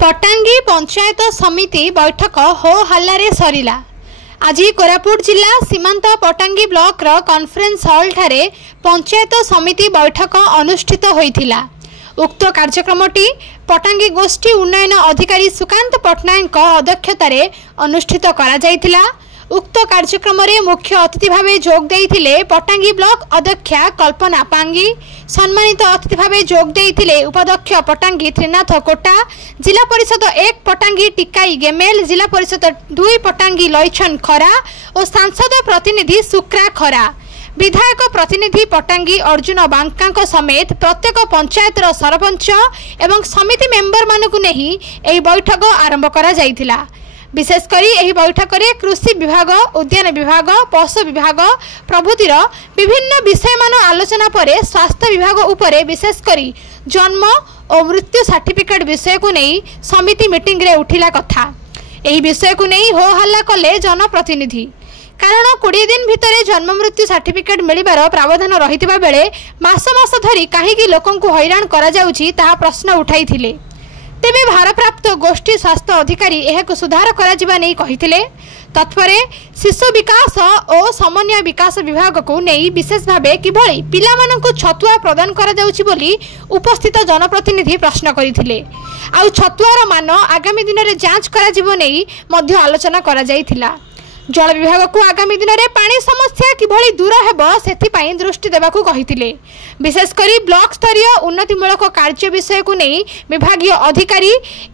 पटांगी पंचायत समिति बैठक हो हल्लारे सरिला। आज कोरापुट जिला सीमांत पटांगी ब्लॉक रो कॉन्फ्रेंस हॉल ठारे पंचायत समिति बैठक अनुष्ठित होइथिला। उक्त कार्यक्रमटी पटांगी गोष्ठी उन्नयन अधिकारी सुकांत पटनायक अध्यक्षतार अनुष्ठित करा जायथिला। उक्त कार्यक्रम रे मुख्य अतिथि भावे जोग देइथिले पटांगी ब्लॉक अध्यक्षा कल्पना पांगी। सम्मानित अतिथि भावे जोग देइथिले उपाध्यक्ष पटांगी त्रिनाथ कोटा, जिला परिषद 1 पटांगी टिकाई गेमेल, जिला परिषद 2 पटांगी लयछन खरा और सांसद प्रतिनिधि सुक्रा खरा। विधायक प्रतिनिधि पटांगी अर्जुन बांका समेत प्रत्येक पंचायत सरपंच एवं समिति मेंबर मानकु नहीं एही बैठक आरंभ करा जायथिला। विशेषकर यह बैठक में कृषि विभाग, उद्यान विभाग, पशु विभाग प्रभृतिर विभिन्न विषय मान आलोचना पर स्वास्थ्य विभाग उपरे विशेषकर जन्म और मृत्यु सर्टिफिकेट विषय को नहीं समिति मीटिंग रे उठिला कथा। यही विषय को नहीं हो हल्ला कले जनप्रतिनिधि। कारण 20 दिन भितर जन्म मृत्यु सर्टिफिकेट मिलिबार प्रावधान रहितबा बेले मास मास धरी काहेकि लोकंकु हैरान करा जाउछि ताहा प्रश्न उठाइथिले। तेबे भारप्राप्त गोष्ठी स्वास्थ्य अधिकारी यह सुधार करा तत्पर शिशु विकास और समन्वय विकास विभाग को नहीं विशेष भावे किभली पिलामानंकु छतुआ प्रदान करा जाउछि बोली उपस्थित जनप्रतिनिधि प्रश्न करथिले। आउ छतुआर मान आगामी दिन में जांच करा जिवो नहीं मध्य आलोचना करा जायथिला। जल विभाग को आगामी दिन में पानी समस्या किभली दूर हेबो सेथिपाई दृष्टि देबाकू कहिथिले। विशेषकर ब्लॉक स्तरीय उन्नतिमूलक कार्य विषय को नहीं विभागीय अधिकारी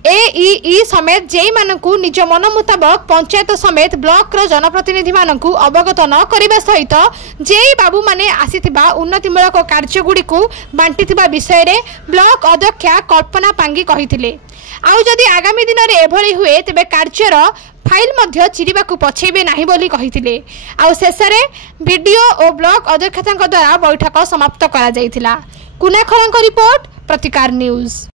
एई समेत जेई मानकू निज मन मुताबक पंचायत समेत ब्लॉक रो जनप्रतिनिधि मानकू अवगत न करिबा सहित जेई बाबू माने आसीथिबा उन्नतिमूलक कार्य गुडी को बांटिथिबा विषय रे ब्लॉक अध्यक्षा कल्पना पांगी कहिथिले। आउ जदि आगामी दिन में एभली हुए तेबे कार्यर फाइल मध्य चिरिबाकू पछेबे नाही बोली कहिथिले। आउ शेषरे वीडियो और ब्लॉक अध्यक्षता द्वारा बैठक समाप्त करा जायथिला। कुनाखरंक रिपोर्ट प्रतिकार न्यूज।